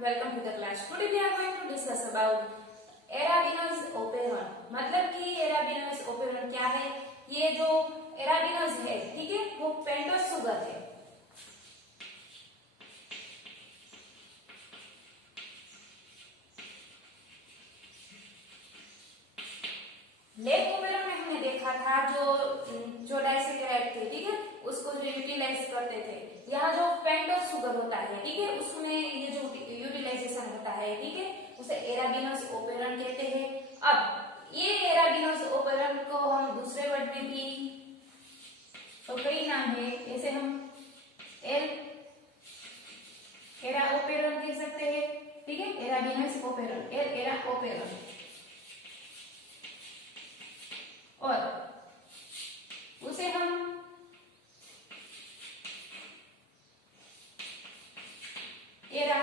welcome to the class. Today we are going to discuss about Arabinose operon. मतलब कि Arabinose operon क्या है? ये जो Arabinose है, ठीक है, वो पेंटोस शुगर है। लेट ओपेरन में हमने देखा था जो डाइसेकेराइड थे, ठीक है, उसको जो यूटिलाइज करते थे। यहाँ जो पेंटोस शुगर होता है, ठीक है, उसमें ये जो यूटिलाइजेशन होता है, ठीक है, उसे एराबिनोस ओपेरन कहते हैं। अब ये एराबिनोस ओपेरन को हम दूसरे वर्ड में भी तो कई नाम है, जैसे हम एरा ओपेरन कह सकते हैं, ठीक है, एराबिनोस ओपेरन, एरा ओपेरन, और उसे हम एरा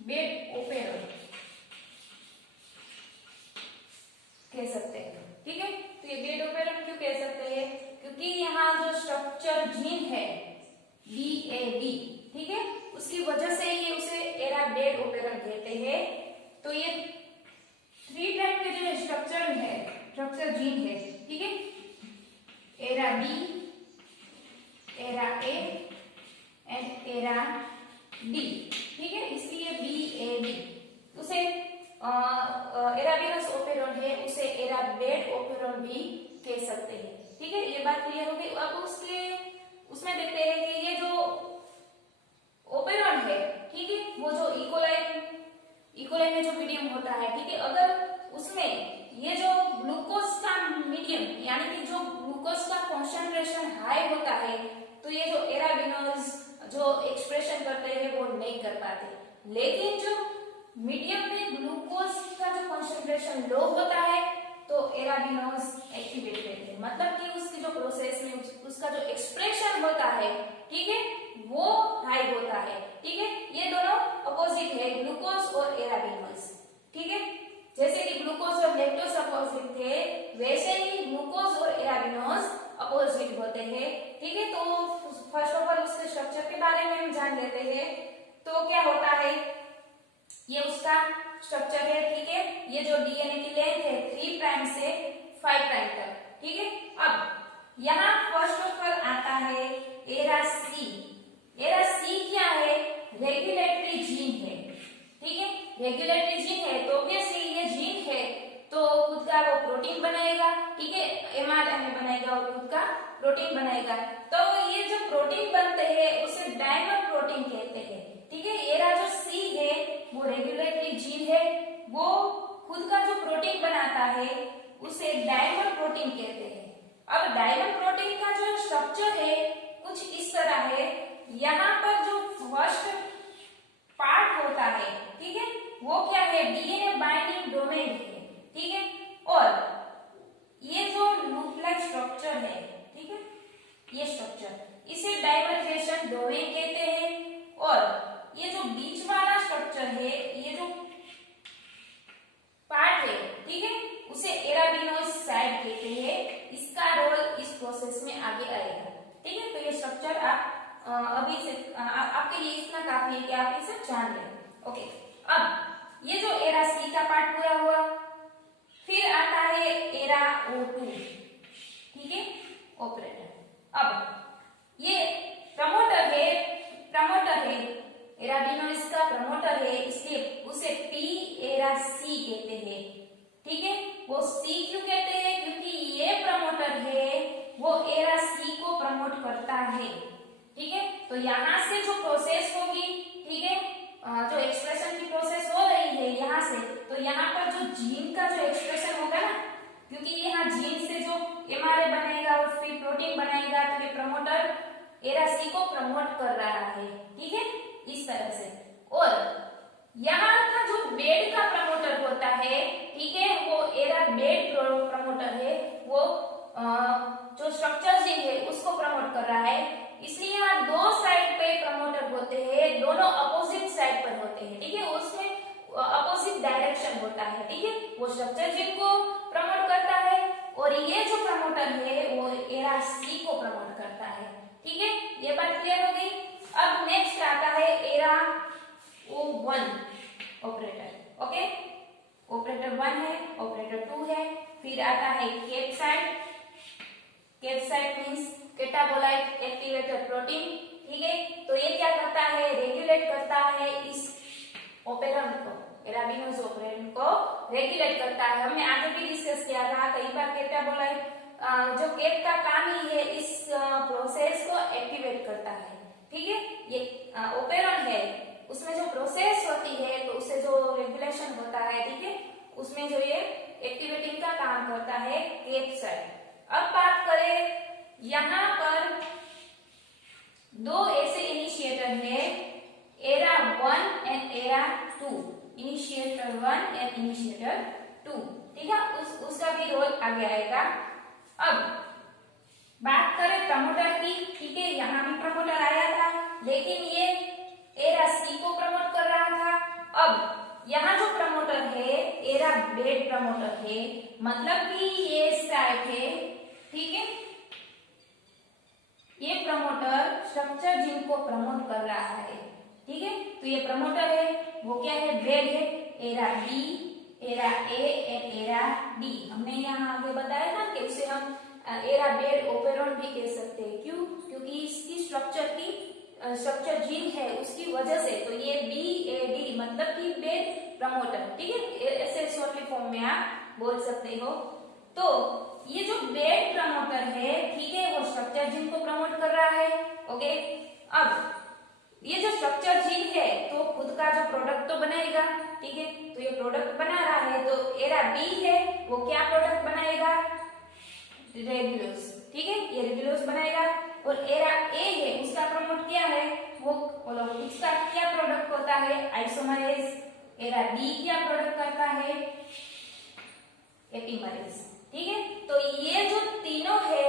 बेड ओपेरन कह सकते हैं, ठीक है। तो ये बेड ओपेरन क्यों कह सकते हैं? क्योंकि यहाँ जो स्ट्रक्चर जीन है BAB, ठीक है, उसकी वजह से ये उसे एरा बेड ओपेरन कहते हैं। तो ये 3 टाइप के जो स्ट्रक्चर जीन है, ठीक है, era B, era A and era D, ठीक है, इसलिए BAB उसे एराबिनोस ओपेरन है, उसे एरा बेड ओपेरन भी कह सकते हैं, ठीक है। ये बात क्लियर हो गई। अब उसमें देखते हैं कि ये जो ओपेरन है, ठीक है, वो जो इकोलाई में जो मीडियम होता है, ठीक है, अगर उसमें ये जो ग्लूकोज का मीडियम यानी कि जो ग्लूकोज का कॉन्सेंट्रेशन हाई होता है, तो ये जो एराबिनोज जो एक्सप्रेशन करते हैं वो नहीं कर पाते। लेकिन जो मीडियम में ग्लूकोज का जो कॉन्सेंट्रेशन लो होता है तो एराबिनोज एक्टिवेट करते हैं, मतलब कि उसकी जो प्रोसेस में उसका जो एक्सप्रेशन होता है, ठीक है, वो हाई होता है, ठीक है। ये दोनों अपोजिट है, ग्लूकोज और एराबिनोज, ठीक है। जैसे कि ग्लूकोज और लैक्टोज अपोजिट थे, वैसे ही ग्लूकोज और एराबिनोज अपोजिट होते हैं, ठीक है। तो फर्स्ट ऑफ ऑल उसके स्ट्रक्चर के बारे में हम जान लेते हैं। तो क्या होता है, ये उसका स्ट्रक्चर है, ठीक है। ये जो डीएनए की लेंथ है 3 प्राइम से 5 प्राइम तक, ठीक है। अब यहाँ फर्स्ट ऑफ ऑल आता है एरा सी। एरा सी क्या है? रेगुलेटरी जीन है, ठीक है, रेगुलेटरी जीन है। तो ऑब्वियसली ये जीन है तो खुद का वो प्रोटीन बनाएगा, ठीक है, mRNA बनाएगा और खुद का प्रोटीन बनाएगा। तो ये जो प्रोटीन बनते हैं उसे डायमर प्रोटीन कहते हैं, ठीक है। एरा जो सी है वो रेगुलेटरी जीन है, वो खुद का जो प्रोटीन बनाता है उसे डायमर प्रोटीन कहते हैं। अब डायमर प्रोटीन का जो स्ट्रक्चर है कुछ इस तरह है। यहाँ पर जो फर्स्ट पार्ट होता है, ठीक है, वो क्या है? डीएनए बाइंडिंग डोमेन है, ठीक है। और ये जो लूप लाइक स्ट्रक्चर है, ठीक है, ये स्ट्रक्चर इसे डाइमराइजेशन डोमेन कहते हैं। और ये जो बीच वाला स्ट्रक्चर है, ये जो पार्ट है, ठीक है, उसे एराबिनोज साइड कहते हैं। इसका रोल इस प्रोसेस में आगे आएगा, ठीक है। तो ये स्ट्रक्चर आप अभी से आपके लिए इतना काफी है कि आप इसे जान लें। ओके, अब ये जो एरा सी का पार्ट पूरा हुआ, फिर आता है एरा O2, ठीक है, ऑपरेटर। अब ये प्रमोटर है, एराबिनोज का प्रमोटर है, इसलिए उसे P एरा C कहते हैं, ठीक है। वो C क्यों कहते हैं? क्योंकि ये प्रमोटर है वो एरा C को प्रमोट करता है, ठीक है। तो यहाँ से जो प्रोसेस होगी, ठीक है, जो एक्सप्रेशन की प्रोसेस हो रही है यहाँ से, तो यहाँ पर जो जीन का जो एक्सप्रेशन होगा ना, क्योंकि यहाँ जीन से जो mRNA बनेगा और फिर प्रोटीन बनेगा, तो ये प्रमोटर एरा सी को प्रमोट कर रहा है, ठीक है, इस तरह से। और यहाँ का जो बेड का प्रमोटर होता है, ठीक है, वो एरा बेड प्रमोटर है, वो जो स्ट्रक्चर जीन है उसको प्रमोट कर रहा है। इसलिए यहाँ 2 साइड पे प्रमोटर होते हैं, दोनों अपोजिट साइड पर होते हैं, ठीक है, उसमें अपोजिट डायरेक्शन होता है, ठीक है। वो स्ट्रक्चर जीन को प्रमोट करता है और ये जो प्रमोटर है वो एरा सी को प्रमोट करता है, ठीक है। ये बात क्लियर हो गई। अब नेक्स्ट आता है एरा O1, फिर आता है कैप्साइड। कैप्साइड मीन्स कैटाबोलाइट एक्टिवेटेड प्रोटीन। ठीक है, तो ये क्या करता है, रेगुलेट करता है इस ऑपेरन को, एराबिनोज ऑपेरन को रेगुलेट करता है। हमने आगे भी डिस्कस किया था कई बार, कैटाबोलाइट जो कैप का काम ही है इस प्रोसेस को एक्टिवेट करता है। ठीक है, ये ऑपेरन है उसमें जो प्रोसेस होती है तो उससे जो रेगुलेशन होता है, ठीक है, उसमें जो ये एक्टिवेटिंग का काम करता है कैप्साइड। अब बात करें, यहाँ पर दो ऐसे इनिशिएटर है, era 1 and era 2, initiator 1 and initiator 2। ठीक है, उसका भी रोल आगे आएगा। अब बात करें प्रमोटर की। ठीक है, यहाँ भी प्रमोटर आया था लेकिन ये एरा सी को प्रमोट कर रहा था। अब यहाँ जो प्रमोटर है एरा बेड प्रमोटर है, मतलब कि ये स्टार्ट है। ठीक है, ये प्रमोटर स्ट्रक्चर जीन को प्रमोट कर रहा है। ठीक है, तो ये प्रमोटर है वो क्या है, बेड है, area B, area A and area D. हमने यहाँ आगे बताया था कि उसे हम एरा बेड ओपेरॉन भी कह सकते हैं। क्यों, क्योंकि इसकी स्ट्रक्चर जीन है उसकी वजह से। तो ये बी ए डी मतलब कि बेड प्रमोटर। ठीक है, ऐसे शॉर्टली फॉर्म में आप बोल सकते हो। तो ये जो बेड प्रमोटर है, ठीक है, वो स्ट्रक्चर जीन को प्रमोट कर रहा है। ओके, अब ये जो स्ट्रक्चर जीन है तो खुद का जो प्रोडक्ट तो बनाएगा। ठीक है, तो ये प्रोडक्ट बना रहा है, तो एरा बी है वो क्या प्रोडक्ट बनाएगा, रेगुलोज। ठीक है, ये रेगुलोज बनाएगा। और एरा ए है उसका प्रमोट क्या है, वो उसका क्या प्रोडक्ट होता है, आइसोमरेज। एरा डी क्या प्रोडक्ट करता है, एपिमरेज। ठीक है, तो ये जो तीनों है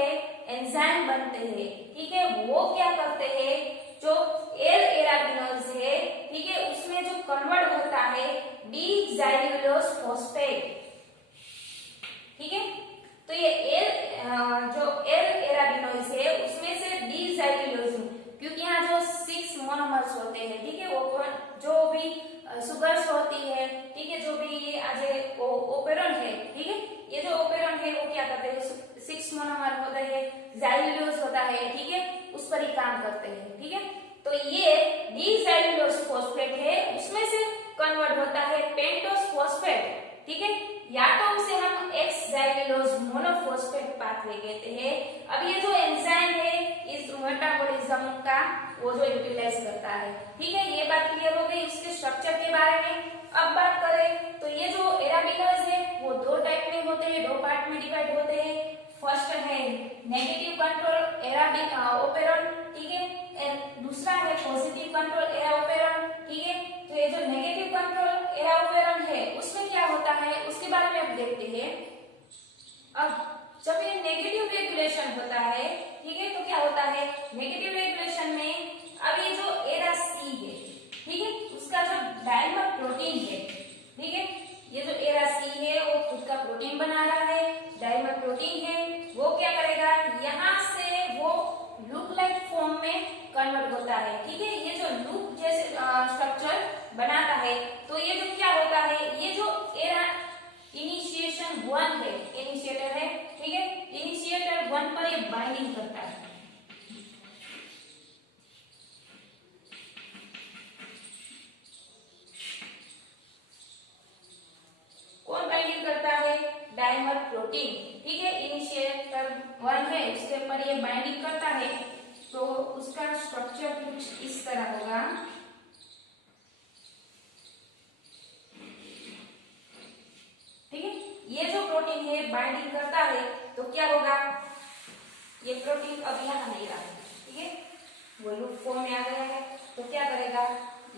एंजाइम बनते हैं। ठीक है, वो क्या करते हैं, जो एल एराबिनोज है, ठीक है, उसमें जो कन्वर्ट होता है डी ज़ाइलुलोज फॉस्फेट। ठीक है, तो ये जो एल एराबिनोज है उसमें से डी ज़ाइलुलोज, क्योंकि यहाँ जो 6 मोनोमर्स होते हैं, ठीक है, वो जो भी सुगर्स होती है, ठीक है, जो भी ये आज ओपेरॉन है, ठीक है, ये जो ओपेरॉन है वो क्या करते हैं, 6 मोनोमर होता है, ज़ाइलुलोज होता है, ठीक है, उस पर ही काम करते हैं। ठीक है, तो ये डी ज़ाइलुलोज फॉस्फेट है, उसमें से कन्वर्ट होता है पेंटोस फॉस्फेट। ठीक है, या तो उसे हम एक्स ज़ाइलुलोज मोनोफॉस्फेट पाथवे कहते हैं। अब ये जो एंजाइम है इस मेटाबॉलिज्म का वो जो यूटिलाइज करता है। ठीक है, ये बात क्लियर हो गई इसके स्ट्रक्चर के बारे में। अब बात करें तो ये जो एराबिनोज है वो दो टाइप में होते हैं, दो पार्ट में डिवाइड होते हैं। फर्स्ट है नेगेटिव कंट्रोल एराबिन ओपेरॉन। ठीक है, एंड दूसरा है पॉजिटिव कंट्रोल एरा ओपेरॉन। ठीक है, तो ये जो नेगेटिव कंट्रोल एरा ओपेरॉन है उसमें क्या होता है उसके बारे में अब देखते हैं। अब जब ये नेगेटिव रेगुलेशन होता है, ठीक है, तो क्या होता है नेगेटिव रेगुलेशन में, अब ये जो एरा सी है, ठीक है, उसका जो डायमर प्रोटीन है, ठीक है, ये जो एरा सी है वो खुद का प्रोटीन बना रहा है, डायमर प्रोटीन है, वो क्या करेगा, यहाँ से वो लूप लाइक फॉर्म में कन्वर्ट होता है। ठीक है, ये जो लूप जैसे स्ट्रक्चर बनाता है, तो ये जो क्या होता है, ये जो एरा इनिशिएशन 1 है, इनिशिएटर है, ठीक है, इनिशिएटर 1 पर ये बाइंडिंग करता है। कौन बाइंडिंग करता है, डायमर प्रोटीन। ठीक है, इनिशिएटर 1 है उसके ऊपर ये बाइंडिंग करता है, तो उसका स्ट्रक्चर कुछ इस तरह होगा। ठीक है, ये जो प्रोटीन है बाइंडिंग करता है तो क्या होगा, ये प्रोटीन अब यहाँ नहीं रहा। ठीक है, वो लूप फॉर्म में आ गया है, तो क्या करेगा,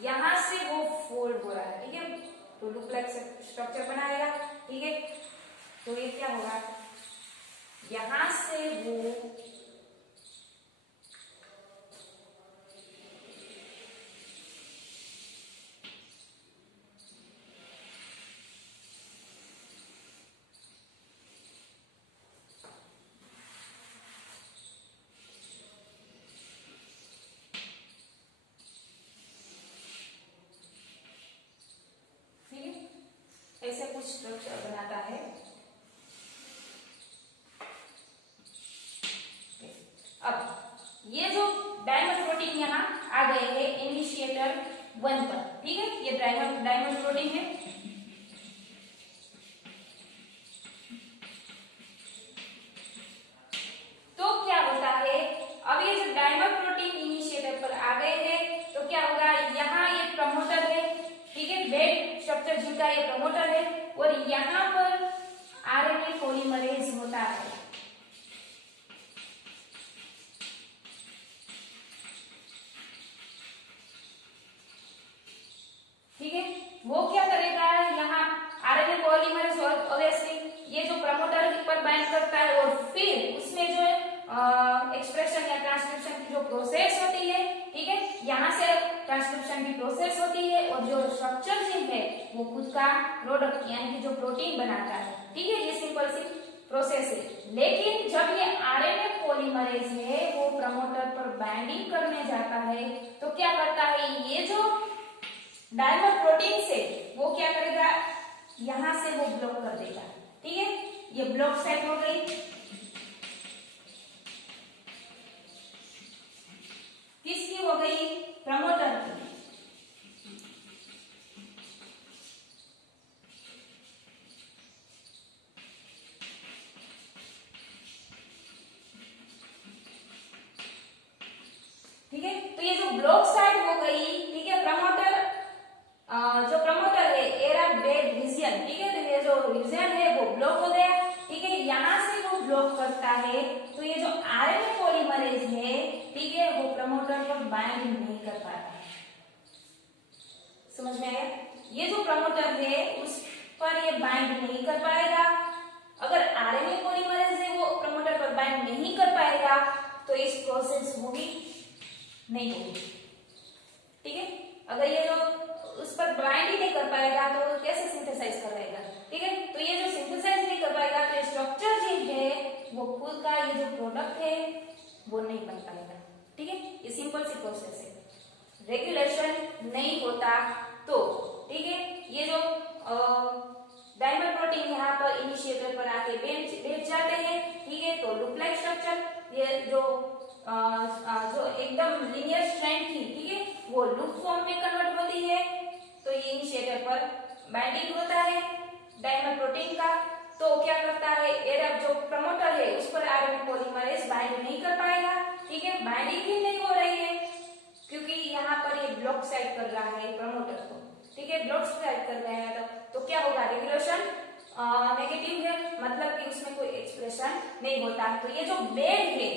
यहाँ से वो फोल्ड हो रहा है। ठीक है, तो लूप लाइक स्ट्रक्चर बनाएगा। ठीक है, तो ये क्या होगा, यहाँ से वो ऐसे कुछ स्ट्रक्चर बनाता है। 1 पर, ठीक है। ये डायमर प्रोटीन है। तो क्या होता है, अब ये जो डायमर प्रोटीन इनिशिएटर पर आ गए हैं तो क्या होगा, यहाँ ये प्रमोटर है, ठीक है, बेड स्ट्रक्चर जिनका ये प्रमोटर है, और यहाँ पर आरएनए पॉलीमरेज होता है। ठीक है, वो क्या करेगा, यहाँ आरएनए पॉलीमरेज ऑब्वियसली ये जो प्रमोटर पर बाइंड करता है, और फिर उसमें जो एक्सप्रेशन या ट्रांसक्रिप्शन की जो प्रोसेस होती है, ठीक है, यहाँ से ट्रांसक्रिप्शन की प्रोसेस होती है, और जो स्ट्रक्चर जीन है वो खुद का प्रोडक्ट यानी कि जो प्रोटीन बनाता है, ठीक है। ये सिंपल सी प्रोसेस है। लेकिन जब ये आरएनए पॉलीमरेज है वो प्रमोटर पर बाइंडिंग करने जाता है तो क्या करता है, ये जो डायमर प्रोटीन से वो क्या करेगा, यहां से वो ब्लॉक कर देगा, ठीक है। ये ब्लॉक साइट हो गई। किसकी हो गई, प्रमोटर की। ठीक है, तो ये जो ब्लॉक साइट हो गई, ठीक है, प्रमोटर जो प्रमोटर है एरा बेड रीजन, ठीक है, तो ये जो रीजन है वो ब्लॉक हो गया, ठीक है। यहां से वो ब्लॉक करता है तो ये जो आरएनए पॉलीमरेज है, ठीक है, वो प्रमोटर पर बाइंड नहीं कर पाता। समझ में आया, ये जो प्रमोटर है उस पर ये बाइंड नहीं कर पाएगा। अगर आरएनए पॉलीमरेज है वो प्रमोटर पर बाइंड नहीं कर पाएगा तो इस प्रोसेस होगी नहीं होगी, ठीक है। अगर ये जो उस पर बाइंड ही नहीं कर पाएगा तो कैसे सिंथेसाइज कराएगा, ठीक है। तो ये जो सिंथेसाइज नहीं कर पाएगा तो स्ट्रक्चर जीन है वो खुद का ये जो प्रोडक्ट है वो नहीं बन पाएगा, ठीक है। ये सिंपल सी प्रोसेस है। रेगुलेशन नहीं होता तो, ठीक है, ये जो डायमर प्रोटीन यहाँ पर इनिशिएटर पर आके बैठ जाते हैं, ठीक है। तो लूप लाइक स्ट्रक्चर, ये जो एकदम लिनियर स्ट्रैंड थी, ठीक है, वो लूप फॉर्म में कन्वर्ट होती है। तो ये इनिशिएटर पर बाइंडिंग होता है डायमर प्रोटीन का, तो क्या करता है, एरा जो प्रमोटर है उस पर आरएनए पॉलीमरेज बाइंड नहीं कर पाएगा, ठीक है। बाइंडिंग भी नहीं हो रही है क्योंकि यहाँ पर ये ब्लॉक साइड कर रहा है प्रमोटर को, ठीक है, ब्लॉक साइड कर रहा है। तो क्या होगा, रेगुलेशन नेगेटिव है, मतलब कि उसमें कोई एक्सप्रेशन नहीं होता। तो ये जो बेड है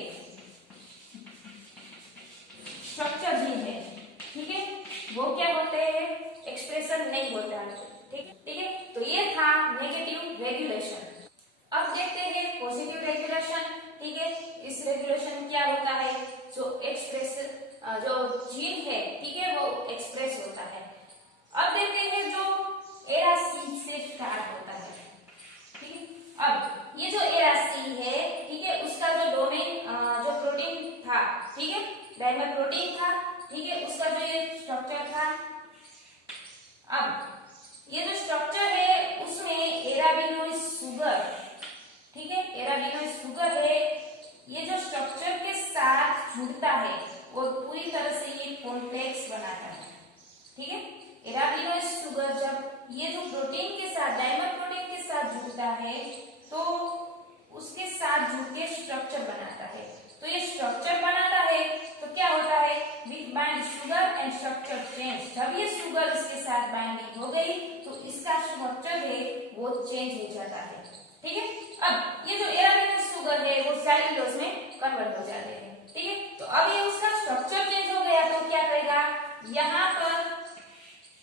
स्ट्रक्चर जीन है, ठीक है, वो क्या होते हैं, एक्सप्रेशन नहीं होता है, ठीक है। तो ये था नेगेटिव रेगुलेशन। अब देखते हैं पॉजिटिव रेगुलेशन, ठीक है। इस रेगुलेशन क्या होता है, जो एक्सप्रेस जो जीन है, ठीक है, वो एक्सप्रेस होता है। अब देखते हैं जो एरा सी से स्टार्ट होता है, ठीक है। अब ये जो एरा सी है, ठीक है, उसका जो डोमेन जो प्रोटीन था, ठीक है, डायमर प्रोटीन था, ठीक है, उसका जो ये स्ट्रक्चर था। अब ये जो स्ट्रक्चर है उसमें एराबिनोइड शुगर, ठीक है, एराबिनोइड शुगर है, ये जो स्ट्रक्चर के साथ जुड़ता है और पूरी तरह से ये कॉम्प्लेक्स बनाता है, ठीक है। एराबिनोइड शुगर जब ये जो प्रोटीन के साथ डायमर प्रोटीन के साथ जुड़ता है तो उसके साथ जुड़ के स्ट्रक्चर बनाता है। तो ये स्ट्रक्चर बनाता है तो क्या होता है, with bind sugar and structure change. जब ये शुगर इसके साथ बाइंडिंग हो गई तो इसका स्ट्रक्चर है वो चेंज हो जाता है, ठीक है। अब ये जो एराबिनोइड शुगर है वो सेल्यूलोज में कन्वर्ट हो जाते हैं, ठीक है। तो अब ये उसका स्ट्रक्चर चेंज हो गया तो क्या करेगा, यहाँ पर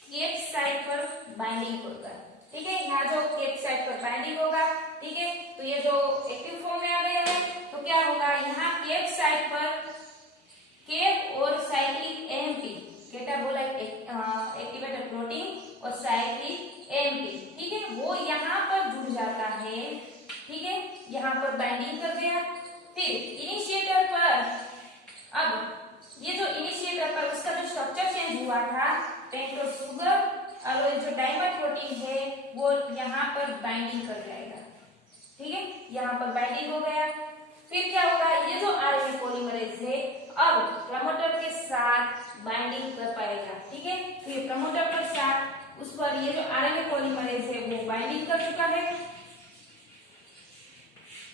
केप साइट पर बाइंडिंग होगा, ठीक है। यहाँ जो केप साइट पर बाइंडिंग होगा, ठीक है, तो ये जो एक्टिव फॉर्म में आ गया है तो क्या होगा, यहाँ केप साइट पर केप और साइक्लिक एएमपी कैटाबोलाइट एक्टिवेटर प्रोटीन और साइक्लिक एएमपी, ठीक है, वो यहाँ पर जुड़ जाता है, ठीक है, यहाँ पर बाइंडिंग कर दिया। फिर इनिशिएटर पर, अब ये जो इनिशिएटर पर उसका जो स्ट्रक्चर चेंज हुआ था, पेंटोज शुगर और जो डायमर प्रोटीन है वो यहाँ पर बाइंडिंग कर जाएगा, ठीक है, यहाँ पर बाइंडिंग हो गया। फिर क्या होगा, ये जो आरएनए पॉलीमरेज है अब प्रमोटर के साथ बाइंडिंग कर पाएगा, ठीक है। फिर पर ये जो आरएनए पॉलीमरेज है वो बाइंडिंग कर चुका है।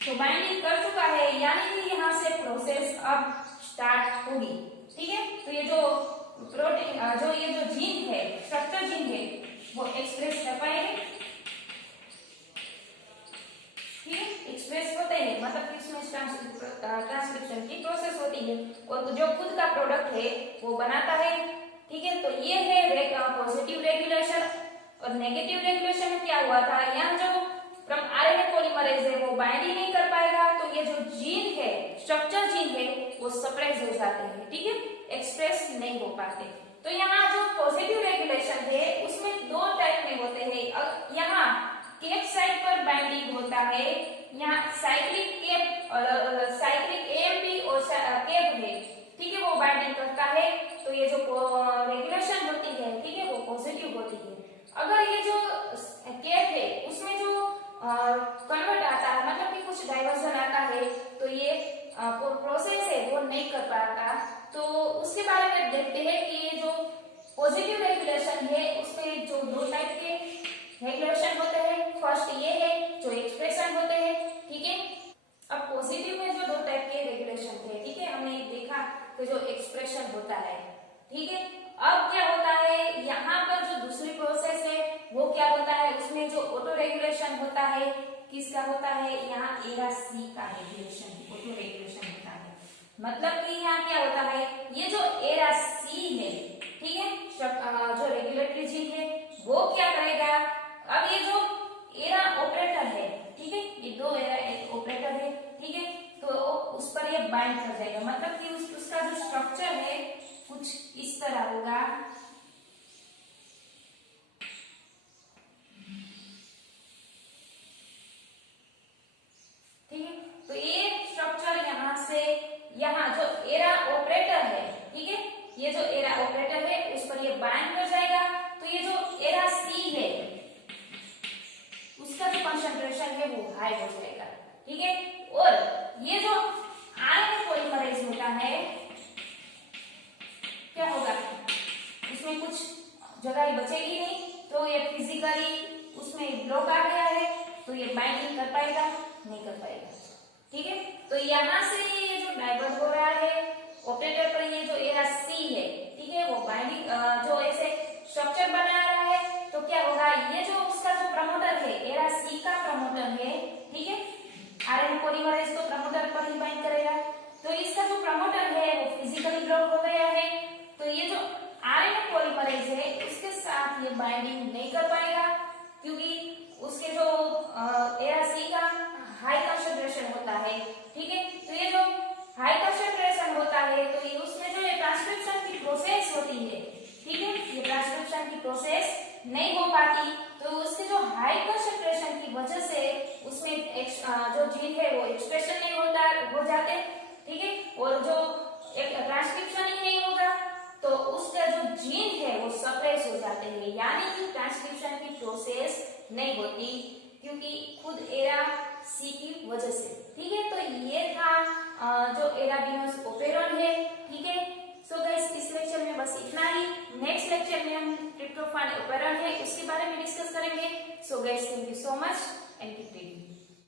तो बाइंडिंग कर चुका है यानी कि यहाँ से प्रोसेस अब स्टार्ट होगी। ठीक है, तो ये जो प्रोटीन जो ये जो जीन है, स्ट्रक्चर जीन है, वो एक्सप्रेस कर पाएंगे। ठीक है, एक्सप्रेस होते हैं मतलब कि इसमें ट्रांसक्रिप्शन की प्रोसेस होती है और जो खुद का प्रोडक्ट है वो बनाता है। ठीक है, तो ये है पॉजिटिव रेगुलेशन। और नेगेटिव रेगुलेशन में क्या हुआ था, यहाँ जो आरएनए पॉलीमरेज है वो बाइंड ही नहीं कर पाएगा, तो ये जो जीन है, स्ट्रक्चर जीन है, वो सप्रेस हो जाते हैं। ठीक है, एक्सप्रेस नहीं हो पाते। तो यहाँ जो पॉजिटिव रेगुलेशन है उसमें दो टाइप में होते हैं। यहाँ केप साइट पर बाइंडिंग होता है, यहाँ साइक्लिक केप और साइक्लिक एएमपी और केप है। ठीक है, वो बाइंडिंग करता है, तो ये जो रेगुलेशन होती है, ठीक है, वो पॉजिटिव होती है। अगर ये जो केप है उसमें जो कन्वर्ट आता है, मतलब कि कुछ डाइवर्जन आता है, तो ये प्रोसेस है वो नहीं कर पाता। तो उसके बारे में देखते हैं कि ये जो पॉजिटिव रेगुलेशन है उसमें जो दो टाइप के रेगुलेशन होते हैं। फर्स्ट ये है जो एक्सप्रेशन होते हैं। ठीक है, अब पॉजिटिव में जो दो टाइप के रेगुलेशन थे, ठीक है, हमने देखा कि जो एक्सप्रेशन होता है। ठीक है, अब क्या होता है, यहाँ पर जो दूसरी प्रोसेस है वो क्या होता है, उसमें जो ऑटो रेगुलेशन होता है, किसका होता है, यहाँ एरासी का रेगुलेशन, ऑटो रेगुलेशन होता है। मतलब कि यहाँ क्या होता है, ये जो एरासी है, ठीक है, जो रेगुलेटरी जीन है वो क्या करेगा, अब ये जो एरा ऑपरेटर है, ठीक है, ये दो एरा एक ऑपरेटर है, ठीक है, तो उस पर ये बाइंड कर जाएगा। मतलब कि उसका जो स्ट्रक्चर है कुछ इस तरह होगा। ठीक है, तो ये स्ट्रक्चर यहाँ से यहाँ जो एरा ऑपरेटर है, ठीक है, ये जो एरा ऑपरेटर है उस पर ये बाइंड कर जाएगा। तो ये जो एरा सी है उसका जो कंसंट्रेशन है वो हाई हो जाएगा। ठीक है, और ये जो आरएनए पॉलीमरेज होता है क्या होगा, उसमें कुछ जगह ही बचेगी नहीं, तो ये फिजिकली उसमें ब्लॉक आ गया है, तो ये बाइंडिंग कर पाएगा, नहीं कर पाएगा। ठीक है, तो यहाँ से ये जो डाइवर्ट हो रहा है ऑपरेटर पर, ये जो एरा सी है, ठीक है, वो बाइंडिंग जो ऐसे स्ट्रक्चर बना रहा है, तो क्या होगा, ये जो उसका जो प्रमोटर है, एरा सी का प्रमोटर है, ठीक है, आरएनए पॉलीमरेज तो प्रमोटर पर ही बाइंड करेगा, तो इसका जो प्रमोटर है वो फिजिकली ब्लॉक हो गया है, तो ये जो आरएनए पॉलीमरेज है उसके साथ ये बाइंडिंग नहीं कर पाएगा, क्योंकि उसके जो एरा सी का हाई कंसंट्रेशन होता है। ठीक है, तो ये जो हाई कंसंट्रेशन होता है, तो ये उसमें जो ये ट्रांसक्रिप्शन की प्रोसेस होती है, ठीक है, ये ट्रांसक्रिप्शन की प्रोसेस नहीं हो पाती, तो उसके जो हाई कंसंट्रेशन की वजह से उसमें जो जीन है वो एक्सप्रेशन नहीं होता हो जाते। ठीक है, और जो एक ट्रांसक्रिप्शन ही नहीं होगा तो उसका जो जीन है वो सप्रेस हो जाते हैं, यानी कि ट्रांसक्रिप्शन की प्रोसेस नहीं होती, क्योंकि खुद एरा सी की वजह से। ठीक है, तो ये था जो एराबिनोस ओपेरॉन है। ठीक है, सो गाइस इस लेक्चर में बस इतना ही। नेक्स्ट लेक्चर में हम ट्रिप्टोफान ओपेरॉन है उसके बारे में डिस्कस करेंगे। So guys thank you so much and keep reading.